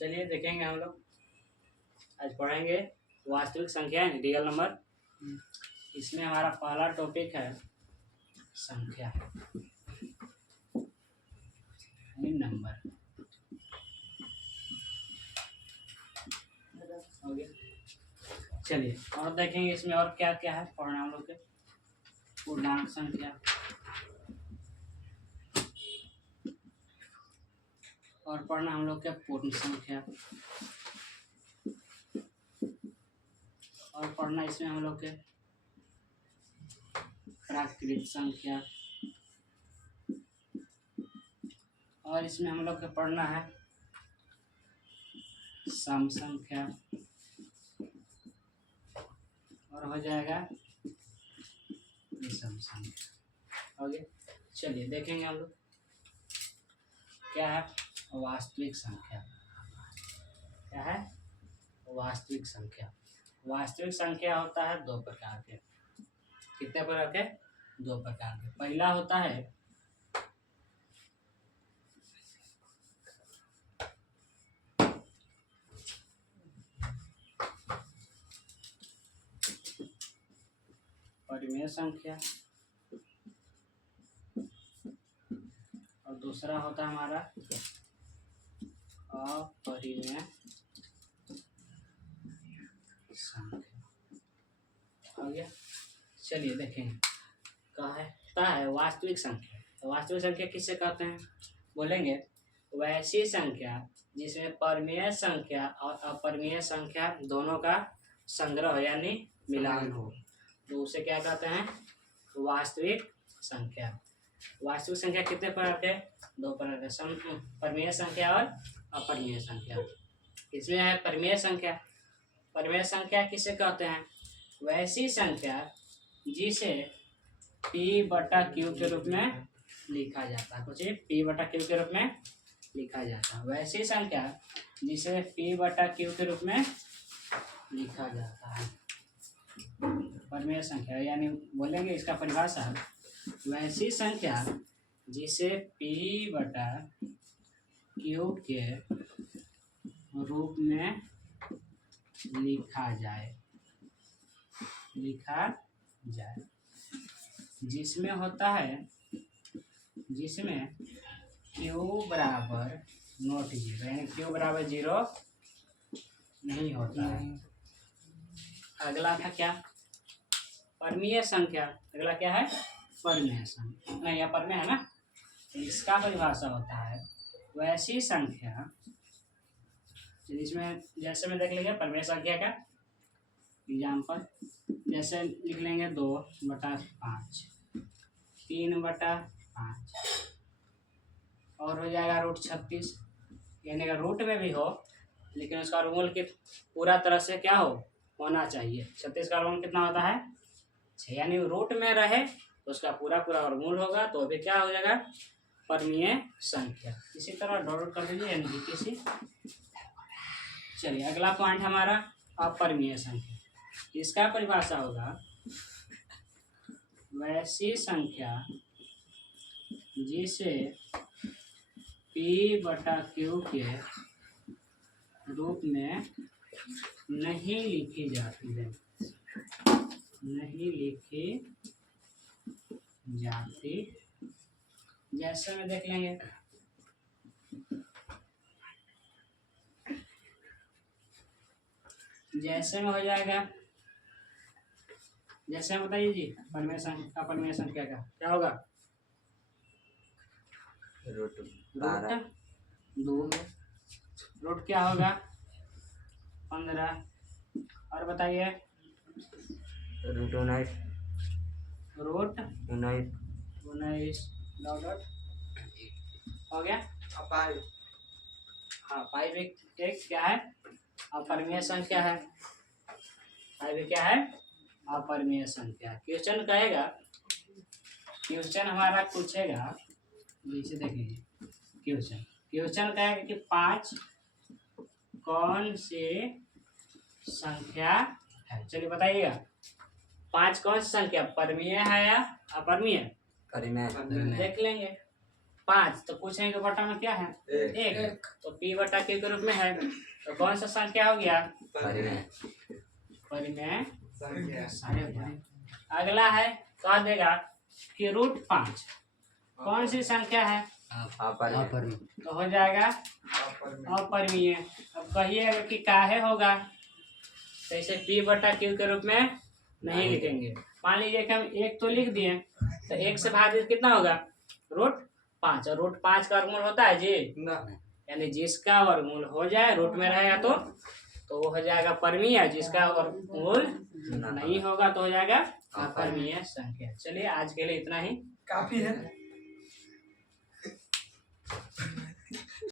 चलिए देखेंगे हम लोग आज पढ़ेंगे वास्तविक संख्या यानी रियल नंबर। इसमें हमारा पहला टॉपिक है संख्या यानी नंबर। हो गया। चलिए और देखेंगे इसमें और क्या क्या है पढ़ना हम लोग के। पूर्णांक संख्या और पढ़ना हम लोग के पूर्ण संख्या और पढ़ना इसमें हम लोग के प्राकृत संख्या और इसमें हम लोग के पढ़ना है सम संख्या और हो जाएगा विषम संख्या। ओके चलिए देखेंगे हम लोग क्या है वास्तविक संख्या। क्या है वास्तविक संख्या। वास्तविक संख्या होता है दो प्रकार के। कितने प्रकार के? दो प्रकार के। पहला होता है परिमेय संख्या और दूसरा होता है हमारा अपरिमेय संख्या। हो गया। चलिए देखेंगे कहता है वास्तविक संख्या। तो वास्तविक संख्या किससे कहते हैं? बोलेंगे वैसी संख्या जिसमें परिमेय संख्या और अपरिमेय संख्या दोनों का संग्रह यानी मिलान हो, तो उसे क्या कहते हैं? वास्तविक संख्या। वास्तविक संख्या कितने प्रकार के? दो प्रकार के, परिमेय संख्या और अपरिमेय संख्या। इसमें है परिमेय संख्या। परिमेय संख्या किसे कहते हैं? वैसी संख्या जिसे p/q के रूप में लिखा जाता है। कुछ p/q के रूप में लिखा जाता है। वैसी संख्या जिसे p/q के रूप में लिखा जाता है परिमेय संख्या। यानी बोलेंगे इसका परिभाषा वैसी संख्या जिसे p/q के रूप में लिखा जाए जिसमें होता है जिसमें q बराबर नॉट जीरो यानी q बराबर जीरो नहीं होता है। अगला था क्या? परिमेय संख्या। अगला क्या है? परिमेय संख्या। नहीं यह परिमेय है ना। इसका परिभाषा होता है वैसी संख्या जिसमें जैसे में देख लेंगे परिमेय संख्या का एग्जाम्पल जैसे लिख लेंगे 2/5 3/5 और हो जाएगा √36। यानी अगर रूट में भी हो लेकिन उसका वर्गमूल के पूरा तरह से क्या होना चाहिए। 36 का वर्गमूल कितना होता है? 6। यानी रूट में रहे तो उसका पूरा वर्गमूल होगा तो अभी क्या हो जाएगा? परिमेय संख्या। इसी तरह डॉट कर दीजिए किसी। चलिए अगला पॉइंट हमारा अपरिमेय संख्या। इसका परिभाषा होगा वैसी संख्या जिसे p/q के रूप में नहीं लिखी जाती है। जैसे में देख लेंगे जैसे में हो जाएगा। जैसे में बताइए जी परिमेय संख्या अपरिमेय संख्या का क्या होगा? रूट क्या होगा? 15। और बताइए √19 हो गया। हाँ पाई भी एक क्या है? अपरिमेय संख्या है। पाई भी क्या है? अपरिमेय संख्या। क्वेश्चन कहेगा क्वेश्चन हमारा पूछेगा नीचे देखिए क्वेश्चन कहेगा कि 5 कौन सी संख्या है? चलिए बताइएगा 5 कौन सी संख्या परिमेय है या अपरिमेय? परिमेय। देख लेंगे 5 तो पूछेंगे बटा में क्या है? 1। तो p बटा q के रूप में है, तो कौन सा संख्या हो गया? परिमेय संख्या। अगला है कह देगा कि √5 कौन सी संख्या है? अपरिमेय। तो हो जाएगा अपरिमेय। अब कहिएगा कि काहे होगा, तो इसे p बटा q के रूप में नहीं लिखेंगे। मान लीजिए कि हम 1 तो लिख दिए, तो 1 से भाजित कितना होगा? √5, और √5 का वर्गमूल होता है जी, यानी जिसका वर्गमूल हो जाए रूट में रहेगा तो वो हो जाएगा परिमेय, जिसका वर्गमूल नहीं होगा तो हो जाएगा अपरिमेय संख्या। चलिए आज के लिए इतना ही काफी है।